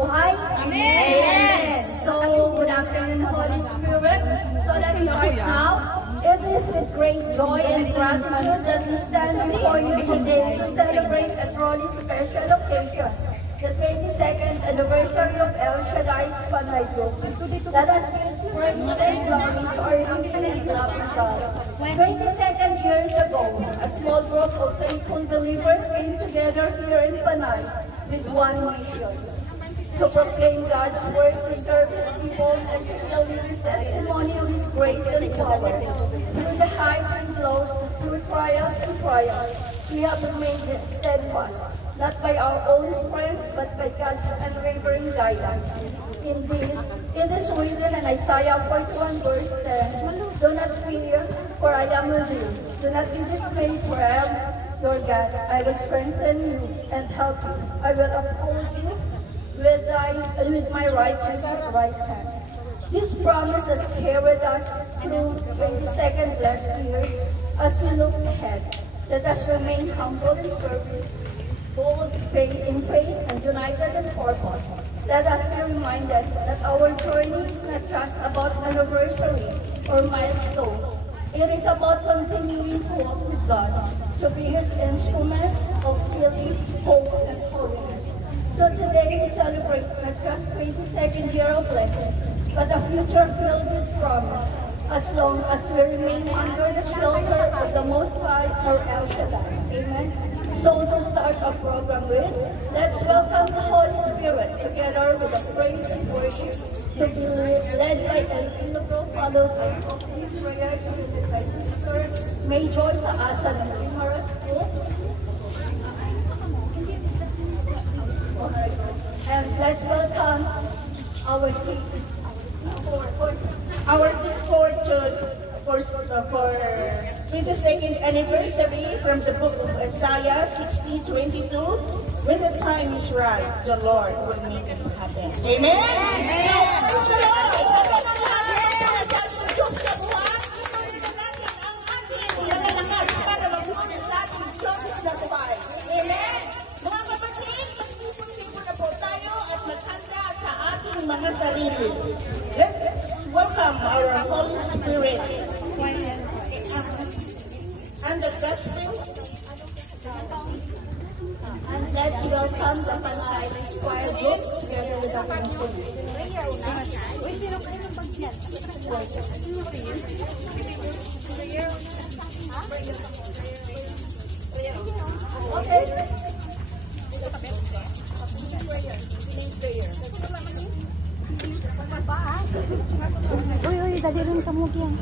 mabuhay. Amen! So, good afternoon, Holy Spirit. So, let's start now. It is with great joy and gratitude that we stand before you today to celebrate a truly special occasion, the 22nd anniversary of El Shaddai's Panay Group. Let us give praise and glory to our infinite loving God. 22nd years ago, a small group of faithful believers came together here in Panay with one mission: to proclaim God's word, to serve His people, and to tell His testimony of His grace and power. Through the highs and lows, through trials and trials, we have remained steadfast, not by our own strength, but by God's unwavering guidance. Indeed, it is written in Isaiah 41 verse 10, "Do not fear, for I am with you. Do not be dismayed, for I am your God. I will strengthen you and help you. I will uphold you with my righteous right hand." This promise has carried us through 22nd blessed years. As we look ahead, let us remain humble in service, bold in faith, and united in purpose. Let us be reminded that our journey is not just about anniversary or milestones. It is about continuing to walk with God, to be His instruments of healing, hope, and holiness. So today we celebrate not just 22nd year of blessings, but a future filled with promise, as long as we remain under the shelter of the Most High, or El Shaddai. Amen. So to start our program with, let's welcome the Holy Spirit together with a praise and worship to be led by El Pilgrim, followed by opening prayer to be led by Sister May Joy Taasan and Limaras Group. And let's welcome our team for 22nd anniversary from the book of Isaiah 60:22. When the time is right, the Lord will make it happen. Amen? Mga sarili. Let's welcome our Holy Spirit and the gospel. And let's welcome the Panay Choir Group together with the Uy, dali rin kamu yan.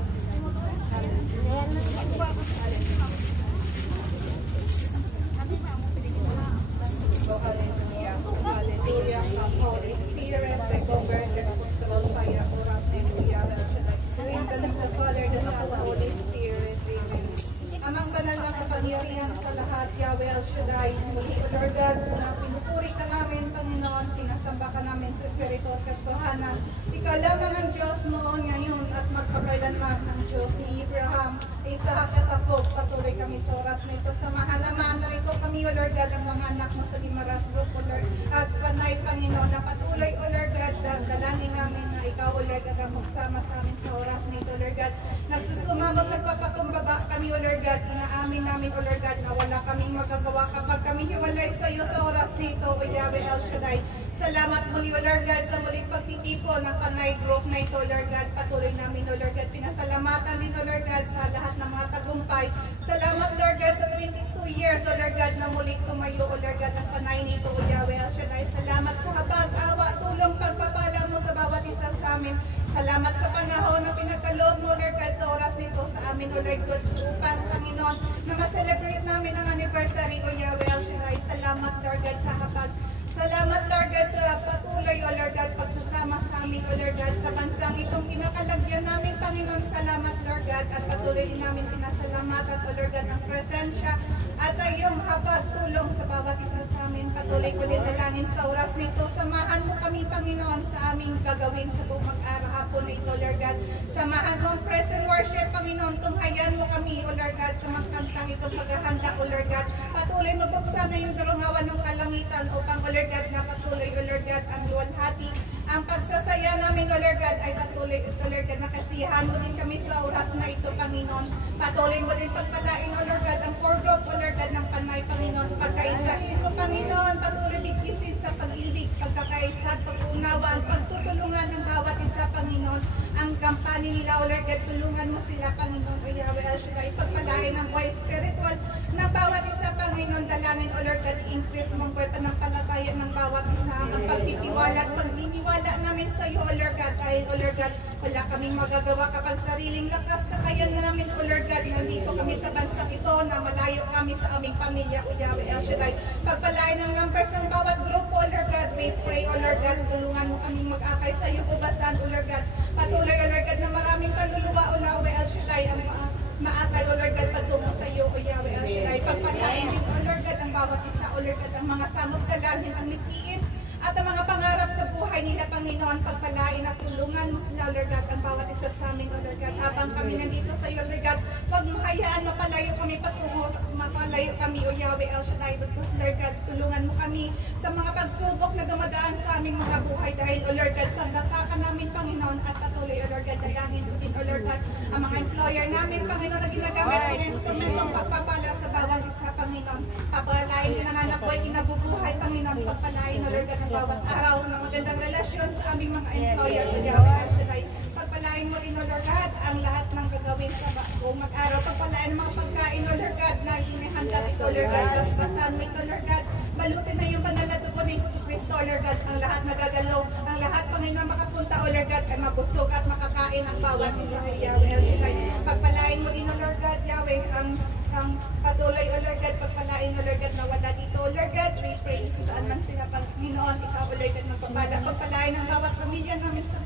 Hallelujah. Holy Spirit, take over the Messiah, oras na Hallelujah. In the name of the Father, the Son, and the Holy Spirit. Amen. Amang banal na kapangyarihan sa lahat, Yahweh El Shaddai, muli, O Lord God, na pinupuri ka namin, Panginoon, sinasamba ka namin sa Espiritu at katotohanan. Ikaw lamang ang Diyos noon, ngayon, at magpakailanman ang Diyos ni Abraham, Isaac at Jacob. Patuloy kami sa oras na ito. Samahan naman, narito kami, O Lord God, ang mga anak mo sa Limaras Group, O Lord, at Panay, Panginoon, na patuloy, O Lord God, dalangin namin na ikaw, O Lord God, ang magsama sa amin sa oras na ito, O Lord God. Nagsusumabot, nagpapakumbaba kami, O Lord God, inaamin namin, O Lord God, na wala kaming magagawa kapag kami hiwalay sa iyo sa oras na ito, O Yahweh El Shaddai. Salamat muli, O Lord God, sa muling pagtitipon ng Panay Group na ito, Lord God. Patuloy namin, O Lord God, pinasalamatan din, O Lord God, sa lahat ng mga tagumpay. Salamat, Lord God, sa 22 years, O Lord God, na muli tumayo, O Lord God, ang Panay nito, O Yahweh El Shaddai. Salamat sa habag, awa, tulong, pagpapala mo sa bawat isa sa amin. Salamat sa panahon na pinagkaloob mo, Lord God, sa oras nito sa amin, O Lord God, upang, Panginoon, na ma-celebrate namin ang anniversary, O Yahweh El Shaddai. Salamat, Lord God, sa habag. Salamat, Lord God, sa patuloy, O Lord God, pagsasama sa amin, O Lord God, sa bansang itong kinakalagyan namin, Panginoon. Salamat, Lord God, at patuloy din namin pinasalamatan, O Lord God, ang presensya at ay iyong habag tulong sa bawat isa sa amin. Patuloy ko din dalangin sa oras nito. Samahan mo kami, Panginoon, sa aming gagawin sa buong mag-araw hapon na ito, Lord God. Samahan mo ang present worship, Panginoon. Tunghayan mo kami, O Lord God, sa magkantang itong paghahanda, O Lord God. Patuloy mo buksan na yung darungawan ng kalangitan upang, O Lord God, na patuloy, O Lord God, ang patuloy, O Lord God, nakasiyahan mo din kami sa oras na ito, Panginoon. Patuloy mo din pagpalain, O Lord God, ang core group, O Lord God, ng Panay, Panginoon. Pagkaisa-is mo, Panginoon, patuloy bigkisin sa pag-ibig, pagkakaisa at pag-unawan, pagtutulungan ng bawat isa, Panginoon. Ang kampanya nila, O Lord God, tulungan mo sila, Panginoon, O Yahweh El Shaddai. Pagpalain ng buhay spiritual ng bawat isa, Panginoon. Dalangin, O Lord God, increase mong buhay pananampalataya ng bawat isa. Ang pagtitiwala at pagdiniwala namin sa iyo, O Lord God. Dahil, O Lord God, wala kaming magagawa kapag sariling lakas kakayan na namin, O Lord God. Nandito kami sa bansang ito na malayo kami sa aming pamilya, O Yahweh El Shaddai. Pagpalain ng numbers ng bawat grupo, O Lord God. We pray, O Lord God, tulungan mo kaming mag-akay sa iyong ubasan, O Lord God. Patuloy, O Lord God, na maraming kaluluwa, O Yahweh El Shaddai, ang maakay, O Lord God, patungo sa iyo, O Yahweh El Shaddai. Pagpalain din, O Lord God, ang bawat isa, O Lord God, ang mga samot dalangin, ang mithiin, at ang mga pangarap sa buhay nila, Panginoon. Pagpalain at tulungan mo sila, O Lord God, ang bawat isa sa amin, O Lord God. Habang kami nandito sa iyo, Lord God, huwag mo hayaan mapalayo kami patungo, mapalayo kami, O Yahweh El Shaddai. Because, Lord God, tulungan mo kami sa mga pagsubok na dumadaan sa aming mga buhay. Dahil, O Lord God, sandata ka namin, Panginoon, at patuloy, O Lord God, dalangin mo din, O Lord God, ang mga employer namin, Panginoon, na ginagamit ng instrumentong pagpapala sa bawat isa, Panginoon. Papalain din ang anak ko ay kinabubuhay, Panginoon. Pagpalain, O Lord God, ang bawat araw ng magandang relasyon sa aming mga employer, O Yahweh El Shaddai. Pagpalain mo rin, O Lord God, ang lahat ng gagawin sa buong mag-araw. Pagpalain ang mga pagkain, O Lord God, na hinihanda ito, Lord God, sa sandwich, O Lord God. Balutin na yung banal na dugo ni Kristo, O Lord God, ang lahat nagagalaw, ang lahat, Panginoon, makapunta, O Lord God, ay mabusog at makakain ang bawat isa, O Yahweh El Shaddai. Pagpalain mo din, O Lord God, Yahweh, ang patuloy, O Lord God, pagpalain, O Lord God, na wala dito, O Lord God, we pray kung saan man sila, Panginoon, ikaw, O Lord God, magpapala. Pagpalain ang bawat pamilya namin sa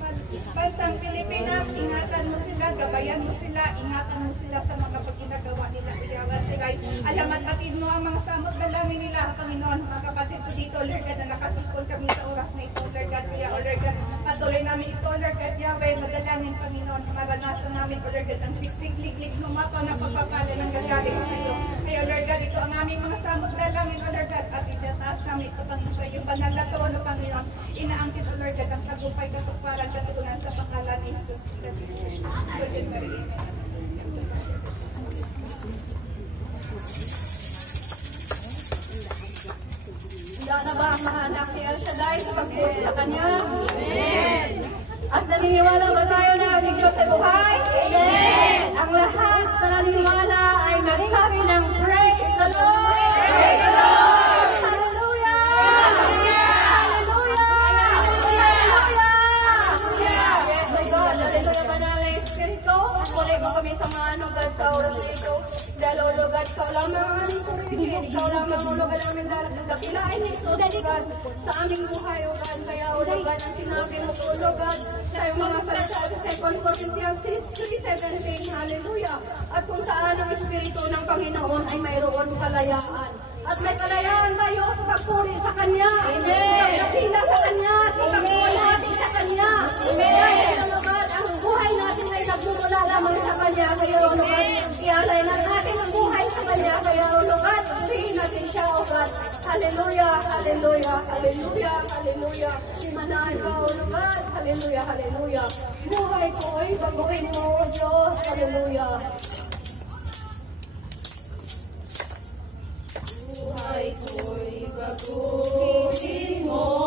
bansang Pilipinas, ingatan mo sila, gabayan mo sila, ingatan mo sila sa mga pagginagawa nila, O Yahweh El Shaddai. Alam at batid mo ang mga samot dalangin nila, Panginoon, mga kapatid ko dito, Lord God, na nakatipon kami sa oras na ito, Lord God, kaya, O Lord God, patuloy namin ito, Lord God, Yahweh, madalangin, Panginoon, maranasan namin, O Lord God, ang siksik-liglig lumato na pagpapala ng gagaling sa iyo. Kaya, O Lord God, ito ang aming mga samot dalangin, O Lord God, at itataas namin ito, Panginoon, sa iyong banal na trono, Panginoon. Inaangkin, O Lord God, ang tagumpay, kasukwaran, katugunan sa pangalan ni Jesus. Virgin Mary. Handa na ba ang mga anak ni El Shaddai sa pagpuri sa Kanya? Amen! At naniniwala ba tayo na ating Diyos ay buhay? Amen! Ang lahat na naniniwala ay magsabi ng praise the Lord! Praise the Lord! Hallelujah! Hallelujah! Hallelujah! My God, hallelujah, banal na Espiritu. Muli ko kami sa mga anugad sa oras na ito. Dahil, O Lord God, ikaw lamang ang aming purihin. Ikaw lamang, O Lord God, aming dakilain ni Jesus, O God, sa aming buhay, O God. Kaya, O Lord God, ang sinabi mo, O Lord God, sa iyong mga salita sa 2 Corinthians 3:17, hallelujah. At kung saan ang Espiritu ng Panginoon ay mayroon kalayaan. At may kalayaan tayo sa pagpuri sa Kanya. Amen. Sa pagpila sa Kanya, sa pagpuli natin sa Kanya. Amen. Dahil, O Lord God, ang buhay natin ay nagmumula lamang sa Kanya. Kaya, O Lord God, ialay na natin ang buhay sa Kanya. Kaya, O Lord God, purihin natin siya, O God. Hallelujah, hallelujah, hallelujah, hallelujah. Imanahin ka, O Lord God. Hallelujah, hallelujah. Buhay ko ay baguhin mo, O Diyos. Hallelujah. Buhay ko'y baguhin mo.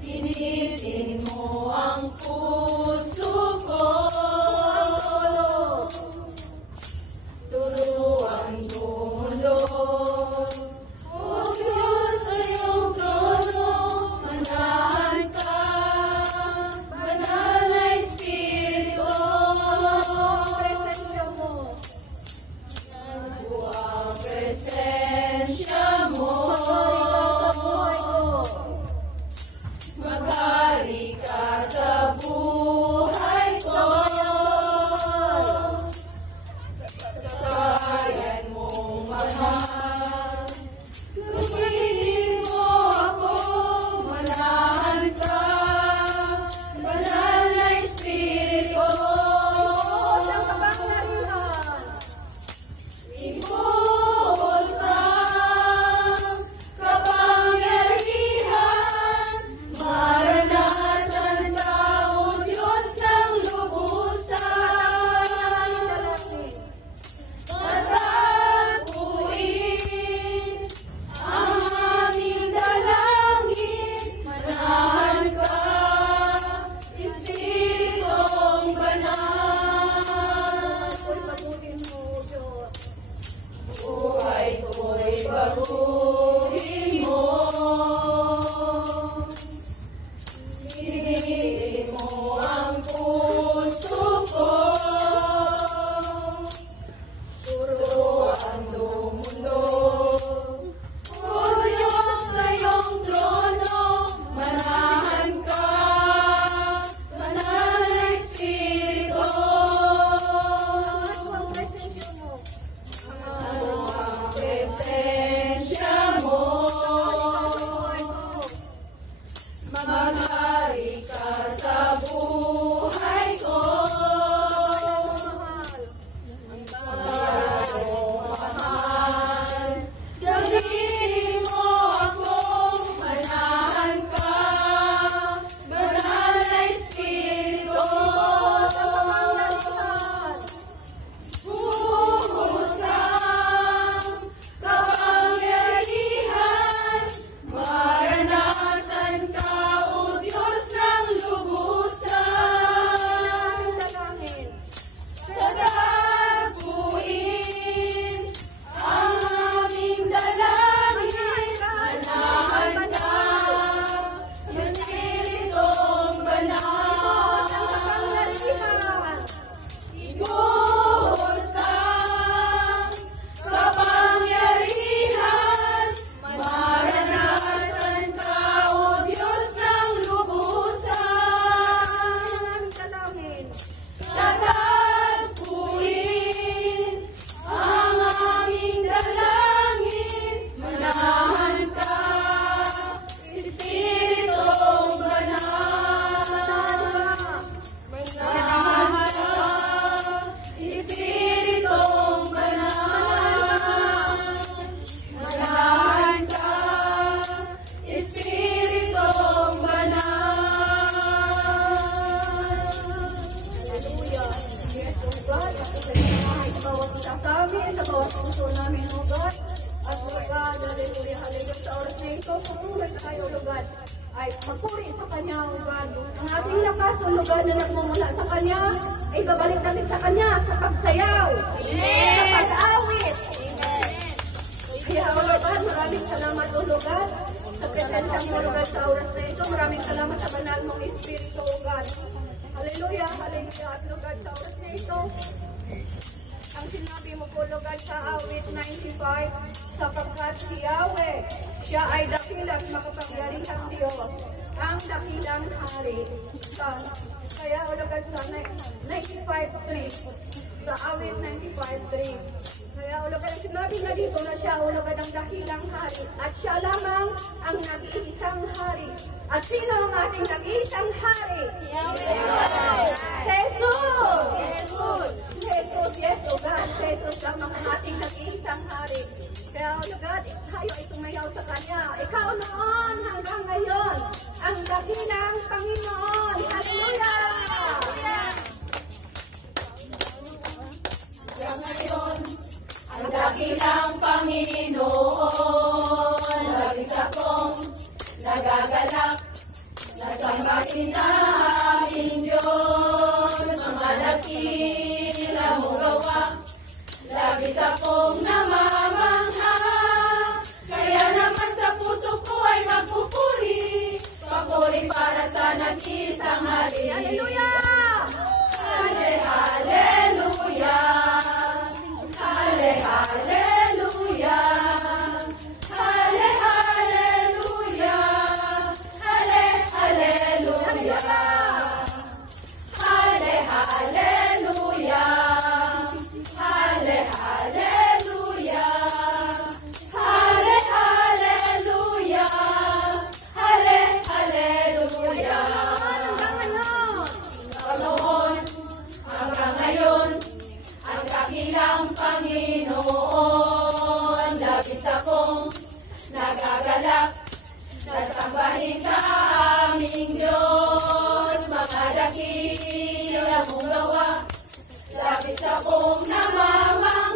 Linisin mo ang puso ko. Turuan dulo. O Diyos sa iyong trono, manahan ka. Banal na Espiritu tayo, O God, ay magpuri sa Kanya, O God. Ang ating lakas, O Lord, na nagmumula sa Kanya, ay babalik natin sa Kanya sa pagsayaw, sa pag-awit. Kaya, O Lord, maraming salamat, O Lord, sa presensya mo, O Lord, sa oras na ito. Maraming salamat sa banal mong Espiritu, O God. Hallelujah, hallelujah, at Lord, sa oras na ito. Ang sinabi mo po, Lord, sa awit 95, sapagkat si Yahweh, siya ay dakilang makapangyarihang Diyos, ang dakilang hari. Kaya, O Lord, sa 95.3, sa awit 95.3, kaya, O Lord, sinabi na dito na siya, O Lord, ang dakilang hari, at siya lamang ang nag-iisang hari. At sino ang ating nag-iisang hari? Jesus! Jesus, yes, O God. Jesus lamang ang ating nag-iisang hari. Kaya, O God, tayo ay tumayaw sa Kanya. Ikaw noon hanggang ngayon, ang dakilang Panginoon. Hallelujah! Hanggang ngayon, ang dakilang Panginoon. Labis akong nagagalak, nasambahin aming Diyos. Mga dakila mong gawa, labis akong namamangha. Kaya naman sa puso ko ay magpupuri, papuri para sa nag-iisang hari. Hallelujah! Halle, hallelujah! Halle, hallelujah! Halle, hallelujah! Halle, hallelujah! Halle, hallelujah! Halle, hallelujah! Halle, hallelujah! Halle, hallelujah! Hanggang ngayon, ang dakilang Panginoon. Labis akong nagagalak, nasambahin ka aming Diyos. Mga dakila mong gawa, labis akong namamangha.